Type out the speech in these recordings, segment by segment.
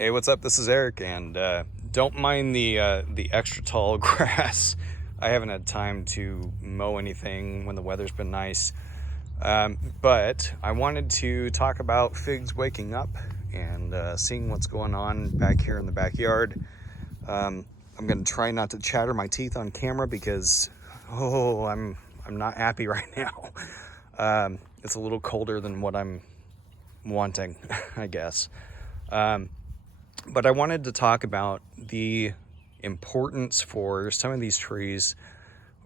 Hey, what's up? This is Eric, and don't mind the extra tall grass. I haven't had time to mow anything when the weather's been nice, but I wanted to talk about figs waking up and seeing what's going on back here in the backyard. I'm going to try not to chatter my teeth on camera because I'm not happy right now. It's a little colder than what I'm wanting, I guess. But I wanted to talk about the importance for some of these trees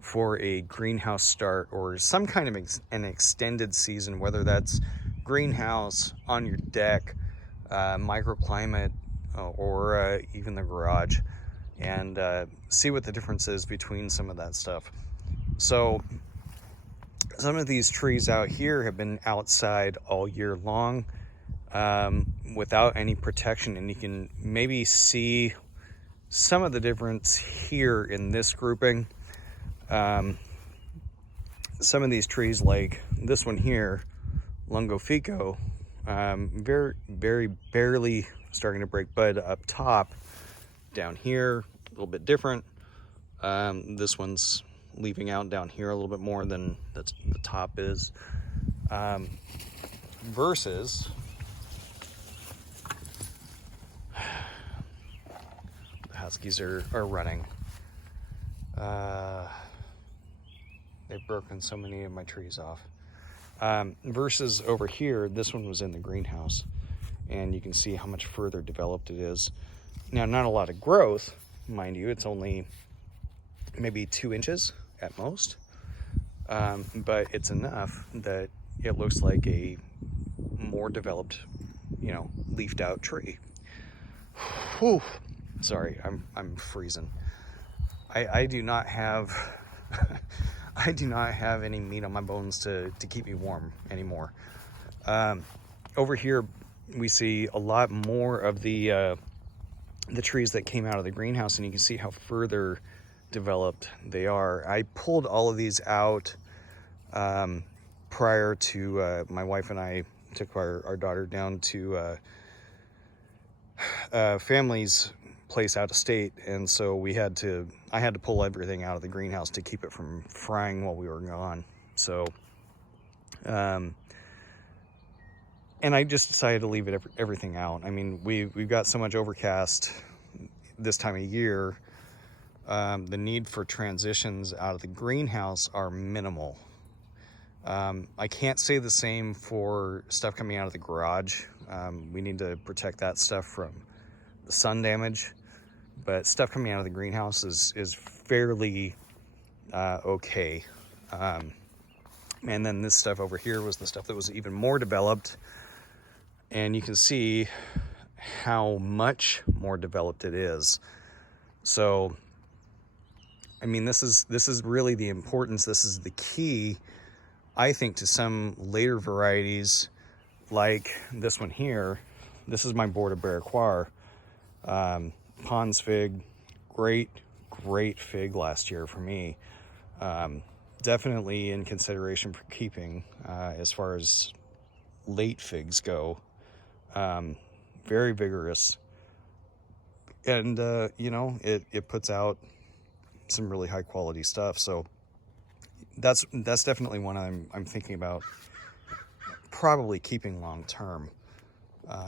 for a greenhouse start or some kind of an extended season, whether that's greenhouse, on your deck, microclimate, or even the garage, and see what the difference is between some of that stuff. So some of these trees out here have been outside all year long, without any protection, and you can maybe see some of the difference here in this grouping. Some of these trees, like this one here, Lungo Fico, very barely starting to break bud up top. Down here, a little bit different. This one's leaving out down here a little bit more than the top is, versus Huskies are running. They've broken so many of my trees off. Versus over here, this one was in the greenhouse, and you can see how much further developed it is. Now, not a lot of growth, mind you. It's only maybe 2 inches at most, but it's enough that it looks like a more developed, leafed out tree. Whew. Sorry, I'm freezing. I do not have I do not have any meat on my bones to keep me warm anymore. Over here we see a lot more of the trees that came out of the greenhouse, and you can see how further developed they are. I pulled all of these out prior to my wife and I took our daughter down to family's place out of state, and so I had to pull everything out of the greenhouse to keep it from frying while we were gone. So and I just decided to leave everything out. I mean, we've got so much overcast this time of year. The need for transitions out of the greenhouse are minimal. I can't say the same for stuff coming out of the garage. We need to protect that stuff from the sun damage, but stuff coming out of the greenhouse is fairly okay. And then this stuff over here was the stuff that was even more developed, and you can see how much more developed it is. So I mean, this is really the importance. This is the key, I think, to some later varieties like this one here. This is my Border Barraquar. Pond's fig, great fig last year for me. Definitely in consideration for keeping as far as late figs go. Very vigorous, and it puts out some really high quality stuff. So that's definitely one I'm thinking about probably keeping long term.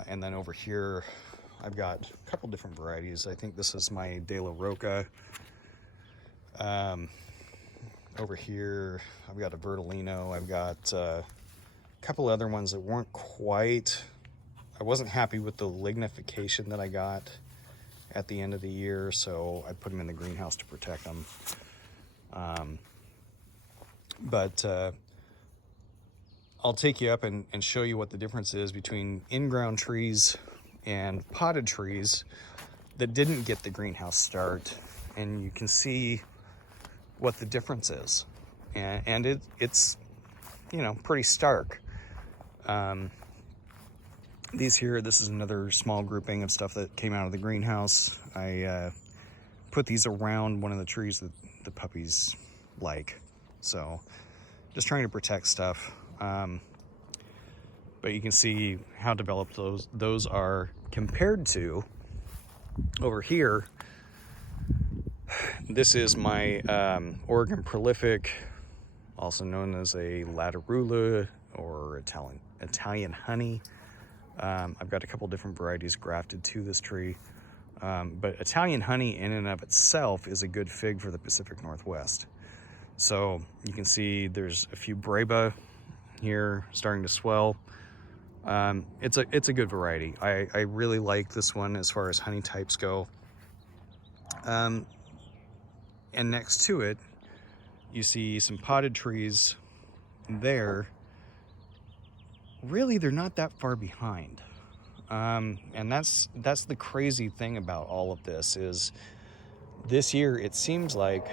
And then over here I've got a couple different varieties. I think this is my De La Roca. Over here I've got a Vertolino. I've got a couple other ones that weren't quite, I wasn't happy with the lignification that I got at the end of the year, so I put them in the greenhouse to protect them. But I'll take you up and show you what the difference is between in-ground trees and potted trees that didn't get the greenhouse start, and you can see what the difference is. And it's pretty stark. This is another small grouping of stuff that came out of the greenhouse. I put these around one of the trees that the puppies like. So just trying to protect stuff. But you can see how developed those are compared to Over here, this is my Oregon Prolific, also known as a Latarula or Italian honey. I've got a couple different varieties grafted to this tree, but Italian honey in and of itself is a good fig for the Pacific Northwest. So you can see there's a few Breba here starting to swell. It's a good variety. I really like this one as far as honey types go. And next to it, you see some potted trees there. Really, they're not that far behind. And that's the crazy thing about all of this is this year it seems like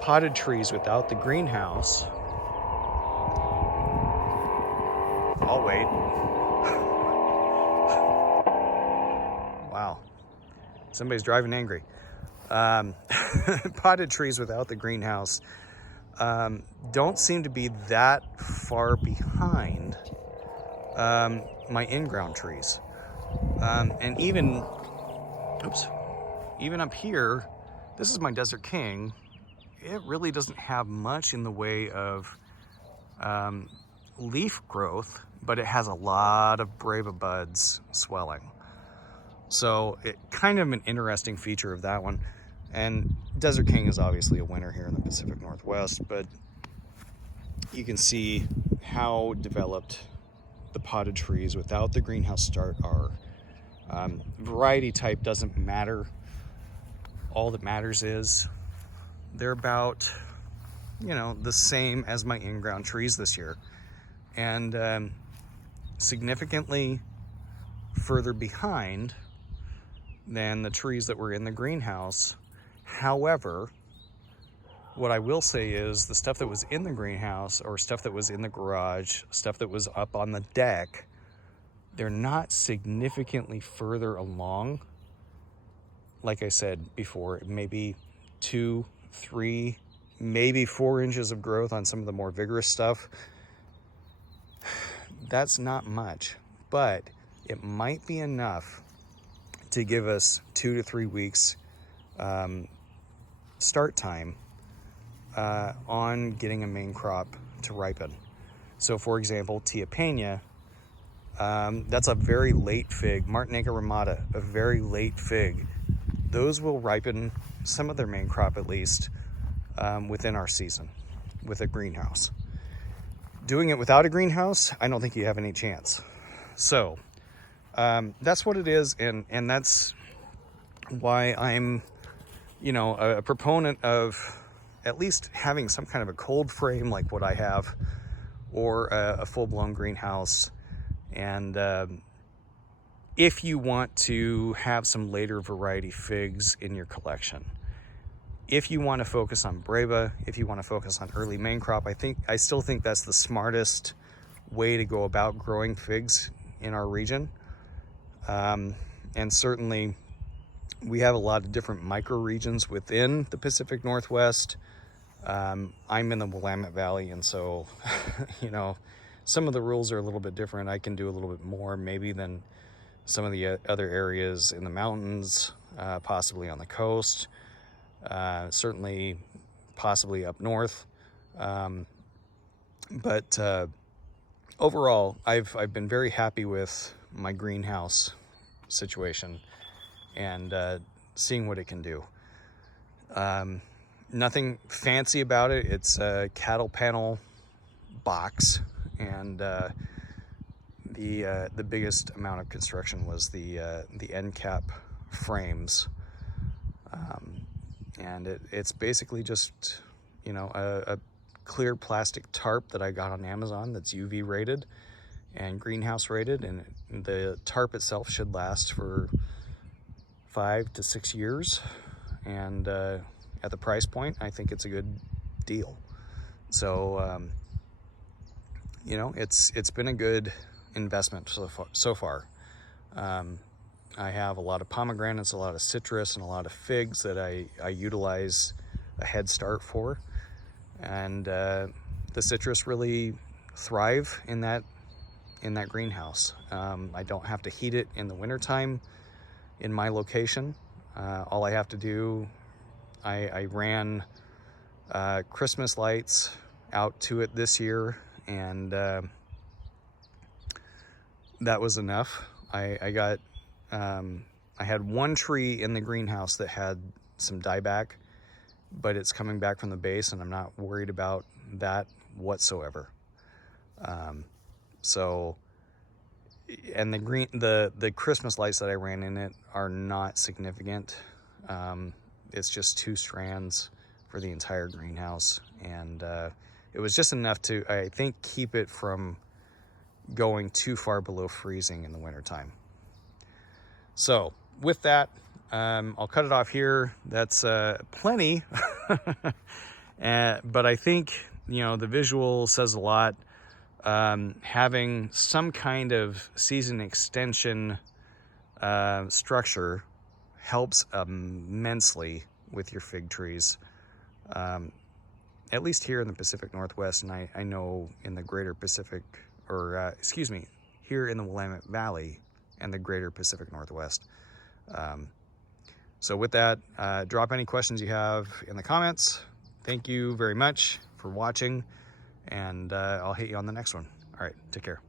potted trees without the greenhouse. I'll wait. Wow, somebody's driving angry. Potted trees without the greenhouse don't seem to be that far behind my in-ground trees. And even up here, this is my Desert King. It really doesn't have much in the way of leaf growth, but it has a lot of Breva buds swelling. So it kind of an interesting feature of that one. And Desert King is obviously a winner here in the Pacific Northwest, but you can see how developed the potted trees without the greenhouse start are. Variety type doesn't matter. All that matters is they're about, the same as my in-ground trees this year, and significantly further behind than the trees that were in the greenhouse. However, what I will say is the stuff that was in the greenhouse or stuff that was in the garage, stuff that was up on the deck, they're not significantly further along. Like I said before, maybe 2, 3, maybe 4 inches of growth on some of the more vigorous stuff. That's not much, but it might be enough to give us 2 to 3 weeks start time on getting a main crop to ripen. So for example, Tia Pena, that's a very late fig. Martinega ramata, a very late fig. Those will ripen, some of their main crop at least, within our season with a greenhouse. Doing it without a greenhouse, I don't think you have any chance. So that's what it is, and that's why I'm, a proponent of at least having some kind of a cold frame like what I have, or a full-blown greenhouse. And if you want to have some later variety figs in your collection, if you want to focus on Breva, if you want to focus on early main crop, I still think that's the smartest way to go about growing figs in our region. And certainly we have a lot of different micro regions within the Pacific Northwest. I'm in the Willamette Valley, and so some of the rules are a little bit different. I can do a little bit more maybe than some of the other areas in the mountains, possibly on the coast, certainly possibly up north. But overall, I've been very happy with my greenhouse situation and seeing what it can do. Nothing fancy about it. It's a cattle panel box, and the biggest amount of construction was the end cap frames, and it's basically just a clear plastic tarp that I got on Amazon that's UV rated and greenhouse rated, and the tarp itself should last for 5 to 6 years, and at the price point, I think it's a good deal. So it's been a good investment so far. I have a lot of pomegranates, a lot of citrus, and a lot of figs that I utilize a head start for, and the citrus really thrive in that greenhouse. I don't have to heat it in the wintertime in my location, All I have to do, I ran Christmas lights out to it this year, and that was enough. I had one tree in the greenhouse that had some dieback, but it's coming back from the base, and I'm not worried about that whatsoever. And the Christmas lights that I ran in it are not significant. It's just 2 strands for the entire greenhouse, and it was just enough to, I think, keep it from going too far below freezing in the wintertime. So with that, I'll cut it off here. That's plenty. But I think, the visual says a lot. Having some kind of season extension structure helps immensely with your fig trees, at least here in the Pacific Northwest, and I know in the greater Pacific, or here in the Willamette Valley and the greater Pacific Northwest. So with that, drop any questions you have in the comments. Thank you very much for watching, and I'll hit you on the next one. All right, take care.